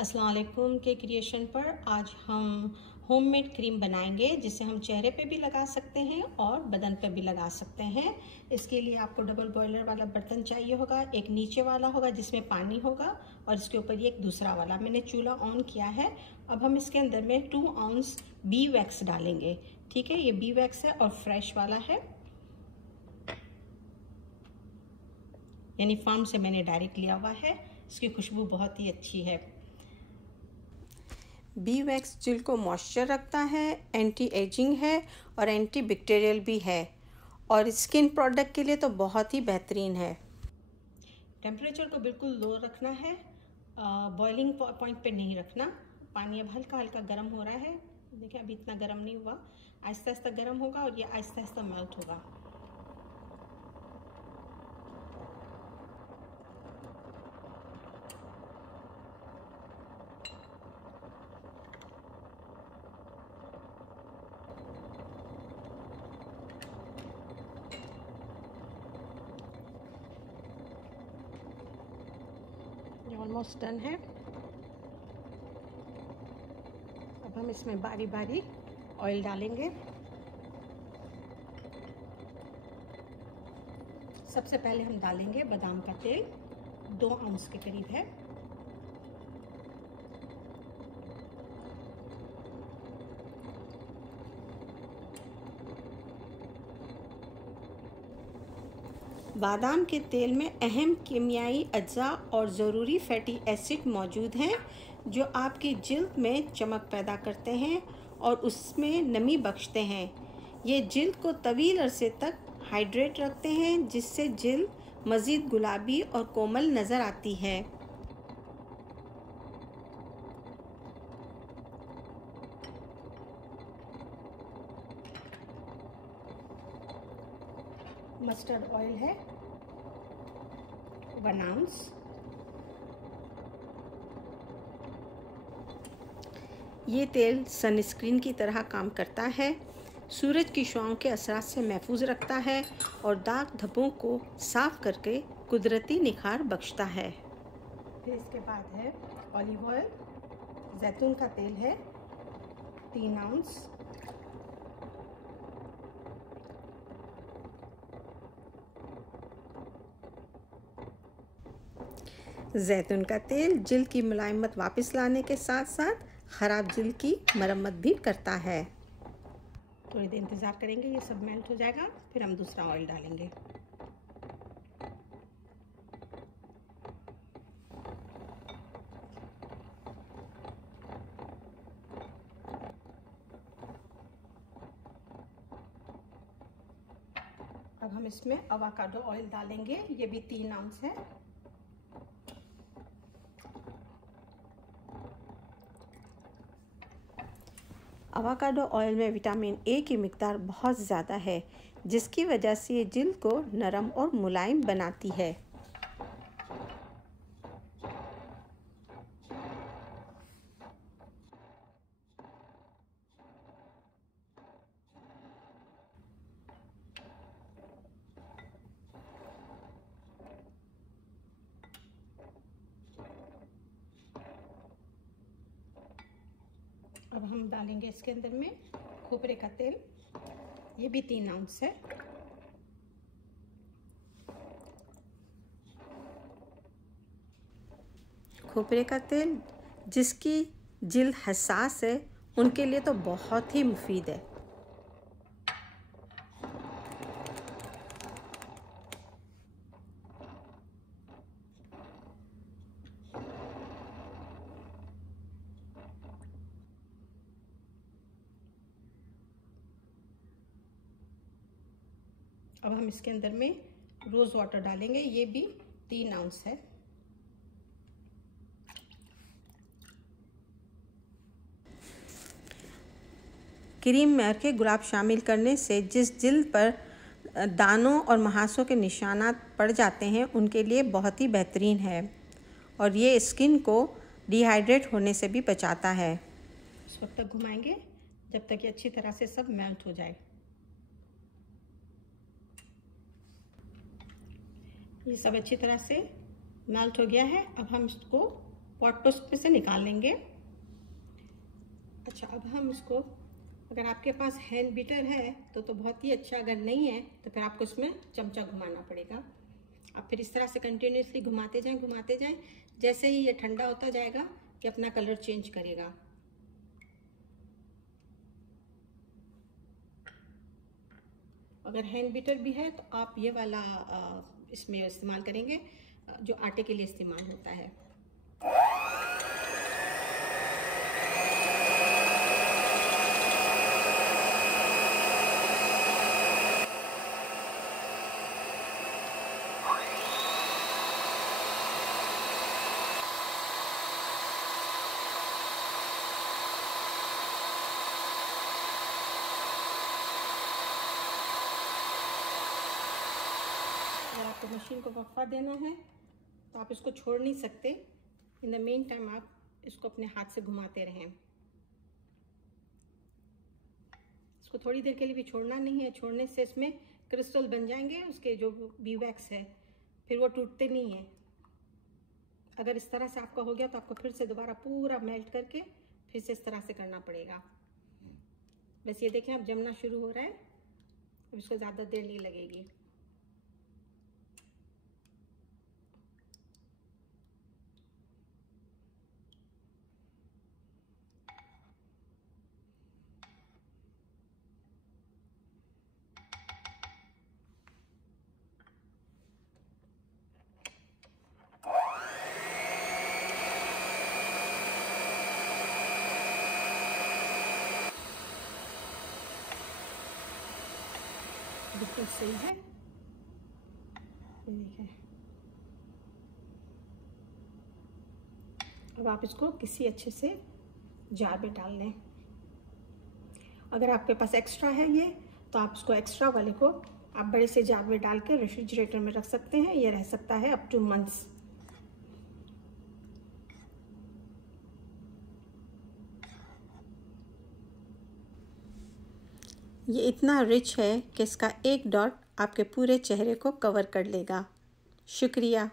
अस्सलाम वालेकुम के क्रिएशन पर आज हम होममेड क्रीम बनाएंगे जिसे हम चेहरे पे भी लगा सकते हैं और बदन पे भी लगा सकते हैं। इसके लिए आपको डबल बॉयलर वाला बर्तन चाहिए होगा। एक नीचे वाला होगा जिसमें पानी होगा और इसके ऊपर ये एक दूसरा वाला। मैंने चूल्हा ऑन किया है। अब हम इसके अंदर में 2 आउंस बी वैक्स डालेंगे। ठीक है, ये बी वैक्स है और फ्रेश वाला है, यानी फार्म से मैंने डायरेक्ट लिया हुआ है। इसकी खुशबू बहुत ही अच्छी है। बी वैक्स जेल को मॉइस्चर रखता है, एंटी एजिंग है और एंटी बैक्टीरियल भी है और स्किन प्रोडक्ट के लिए तो बहुत ही बेहतरीन है। टेम्परेचर को बिल्कुल लो रखना है, बॉइलिंग पॉइंट पे नहीं रखना। पानी अब हल्का हल्का गर्म हो रहा है। देखिए अभी इतना गर्म नहीं हुआ, आहिस्ता आहिस्ता गर्म होगा और ये आहिस्ता आहिस्ता मेल्ट होगा। ऑलमोस्ट डन है। अब हम इसमें बारी बारी ऑयल डालेंगे। सबसे पहले हम डालेंगे बादाम का तेल, 2 आउंस के करीब है। बादाम के तेल में अहम कीमियाई अज्जा और ज़रूरी फैटी एसिड मौजूद हैं जो आपकी जिल्द में चमक पैदा करते हैं और उसमें नमी बख्शते हैं। ये जिल्द को तवील अरसे तक हाइड्रेट रखते हैं जिससे जिल्द मज़ीद गुलाबी और कोमल नज़र आती है। मस्टर्ड ऑयल है 1 आउंस। ये तेल सनस्क्रीन की तरह काम करता है, सूरज की शुआओं के असरात से महफूज रखता है और दाग धब्बों को साफ करके कुदरती निखार बख्शता है। फिर इसके बाद है ऑलिव ऑयल, जैतून का तेल है 3 आउंस। जैतून का तेल जिल्द की मुलायमत वापस लाने के साथ साथ ख़राब जिल्द की मरम्मत भी करता है। थोड़ी देर इंतज़ार करेंगे, ये सब मेल्ट हो जाएगा, फिर हम दूसरा ऑयल डालेंगे। अब हम इसमें एवोकाडो ऑयल डालेंगे, ये भी 3 आउंस है। एवोकाडो ऑयल में विटामिन ए की मिकदार बहुत ज़्यादा है जिसकी वजह से ये जिल्द को नरम और मुलायम बनाती है। अब हम डालेंगे इसके अंदर में खोपरे का तेल, ये भी 3 आउंस है। खोपरे का तेल जिसकी जिल्द हसास है उनके लिए तो बहुत ही मुफीद है। अब हम इसके अंदर में रोज़ वाटर डालेंगे, ये भी 3 आउंस है। क्रीम में अर्के गुलाब शामिल करने से जिस जिल्द पर दानों और महासों के निशानात पड़ जाते हैं उनके लिए बहुत ही बेहतरीन है और ये स्किन को डिहाइड्रेट होने से भी बचाता है। उस वक्त तक घुमाएंगे जब तक ये अच्छी तरह से सब मेल्ट हो जाए। ये सब अच्छी तरह से मेल्ट हो गया है। अब हम इसको पॉट पे से निकाल लेंगे। अच्छा, अब हम इसको, अगर आपके पास हैंड बीटर है तो बहुत ही अच्छा, अगर नहीं है तो फिर आपको इसमें चमचा घुमाना पड़ेगा। आप फिर इस तरह से कंटिन्यूसली घुमाते जाएं। जैसे ही ये ठंडा होता जाएगा कि अपना कलर चेंज करेगा। अगर हैंड बीटर भी है तो आप ये वाला इसमें इस्तेमाल करेंगे जो आटे के लिए इस्तेमाल होता है। अगर आपको मशीन को वक्फा देना है तो आप इसको छोड़ नहीं सकते। इन द मेन टाइम आप इसको अपने हाथ से घुमाते रहें। इसको थोड़ी देर के लिए भी छोड़ना नहीं है, छोड़ने से इसमें क्रिस्टल बन जाएंगे उसके जो बी वैक्स है, फिर वो टूटते नहीं हैं। अगर इस तरह से आपका हो गया तो आपको फिर से दोबारा पूरा मेल्ट करके फिर से इस तरह से करना पड़ेगा। बस ये देखें अब जमना शुरू हो रहा है, अब इसको ज़्यादा देर नहीं लगेगी। बिल्कुल सही है, देखिए। अब आप इसको किसी अच्छे से जार में डाल लें। अगर आपके पास एक्स्ट्रा है ये तो आप इसको एक्स्ट्रा वाले को आप बड़े से जार में डाल के रेफ्रिजरेटर में रख सकते हैं। ये रह सकता है अप टू मंथ्स। ये इतना रिच है कि इसका एक डॉट आपके पूरे चेहरे को कवर कर लेगा। शुक्रिया।